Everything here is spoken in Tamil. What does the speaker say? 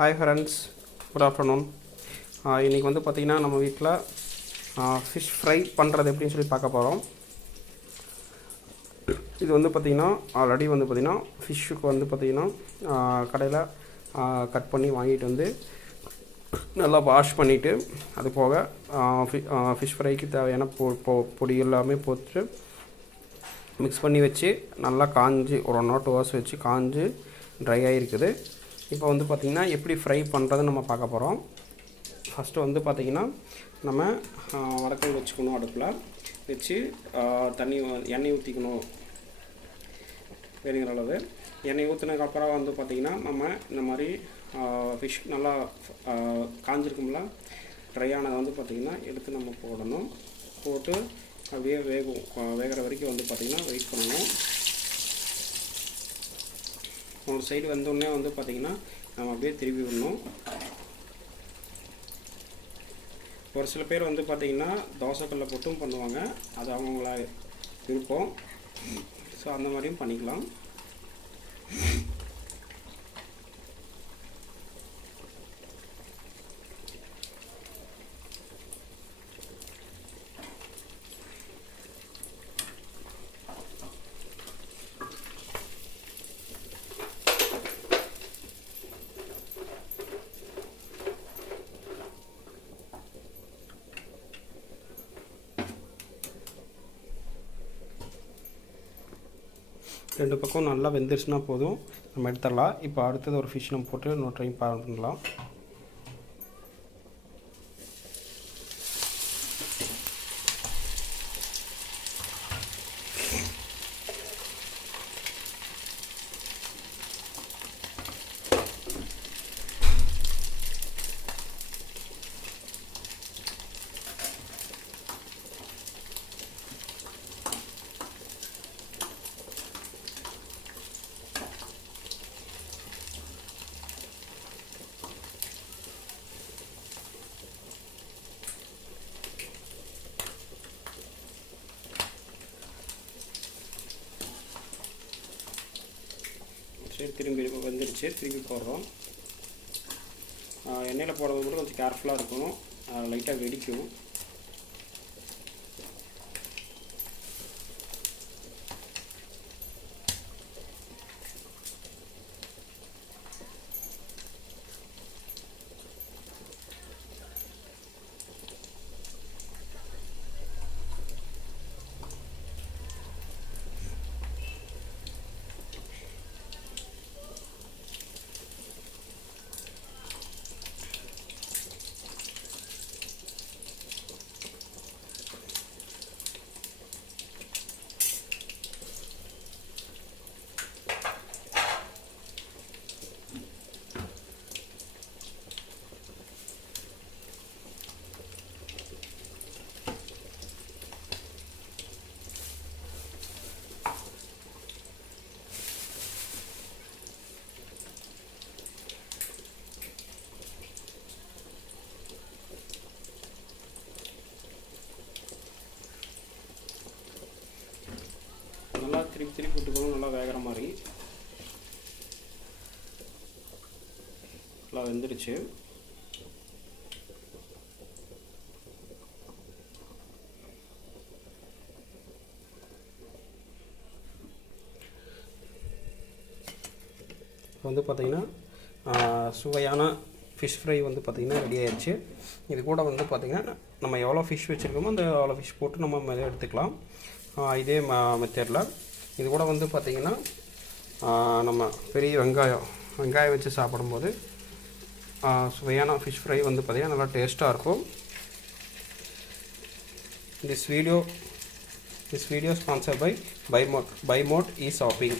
Hi friends, good afternoon. இன்றைக்கி வந்து பார்த்திங்கன்னா நம்ம வீட்டில் ஃபிஷ் ஃப்ரை பண்ணுறது எப்படின்னு சொல்லி பார்க்க போகிறோம். இது வந்து பார்த்திங்கன்னா ஆல்ரெடி வந்து பார்த்திங்கன்னா ஃபிஷ்ஷுக்கு வந்து பார்த்திங்கன்னா கடையில் கட் பண்ணி வாங்கிட்டு வந்து நல்லா வாஷ் பண்ணிவிட்டு அது போக ஃபிஷ் ஃப்ரைக்கு தேவையான பொடி எல்லாமே போட்டு மிக்ஸ் பண்ணி வச்சு நல்லா காஞ்சி ஒரு 1 or 2 hours வச்சு காஞ்சி ட்ரை ஆகிருக்குது. இப்போ வந்து பார்த்திங்கன்னா எப்படி ஃப்ரை பண்ணுறது நம்ம பார்க்க போகிறோம். ஃபஸ்ட்டு வந்து பார்த்திங்கன்னா நம்ம வடக்கல் வச்சுக்கணும், அடுப்பில் வச்சு எண்ணெய் ஊற்றிக்கணும். வேணுங்கிற அளவு எண்ணெய் ஊற்றினதுக்கப்புறம் வந்து பார்த்திங்கன்னா நம்ம இந்த மாதிரி ஃபிஷ் நல்லா காஞ்சிருக்கும்ல, ட்ரையானதை வந்து பார்த்திங்கன்னா எடுத்து நம்ம போடணும். போட்டு அப்படியே வேகிற வரைக்கும் வந்து பார்த்திங்கன்னா வெயிட் பண்ணணும். ஒரு சைடு வந்தோடனே வந்து பார்த்திங்கன்னா நம்ம அப்படியே திருப்பி விடணும். ஒரு சில பேர் வந்து பார்த்திங்கன்னா தோசைக்கல்ல போட்டும் பண்ணுவாங்க, அது அவங்கள விருப்பம். ஸோ அந்த மாதிரியும் பண்ணிக்கலாம். ரெண்டு பக்கம் நல்லா வெந்துருச்சுன்னா போதும், நம்ம எடுத்துடலாம். இப்போ அடுத்தது ஒரு ஃபிஷ் நம்ம போட்டு இன்னொரு ட்ரை பண்ணலாம். திரும்பி வந்துடுச்சு, திரும்பி போடுறோம். எண்ணெயில் போடுறது கூட கொஞ்சம் கேர்ஃபுல்லாக இருக்கணும், லைட்டாக வெடிக்கும். நல்லா திருப்பி விட்டுக்கணும், நல்லா வேகிற மாதிரி. நல்லா வெந்துடுச்சு. வந்து பார்த்திங்கன்னா சுவையான ஃபிஷ் ஃப்ரை வந்து பார்த்திங்கன்னா ரெடி ஆயிடுச்சு. இது கூட வந்து பார்த்திங்கன்னா நம்ம எவ்வளோ ஃபிஷ் வச்சுருக்கோமோ அந்த அவ்வளோ ஃபிஷ் போட்டு நம்ம மேலே எடுத்துக்கலாம். இதே மெத்தடில் இது கூட வந்து பார்த்திங்கன்னா நம்ம பெரிய வெங்காயம் வச்சு சாப்பிடும்போது சுவையான ஃபிஷ் ஃப்ரை வந்து பார்த்திங்கன்னா நல்லா டேஸ்ட்டாக இருக்கும். This video sponsored by Buy Mode e-shopping.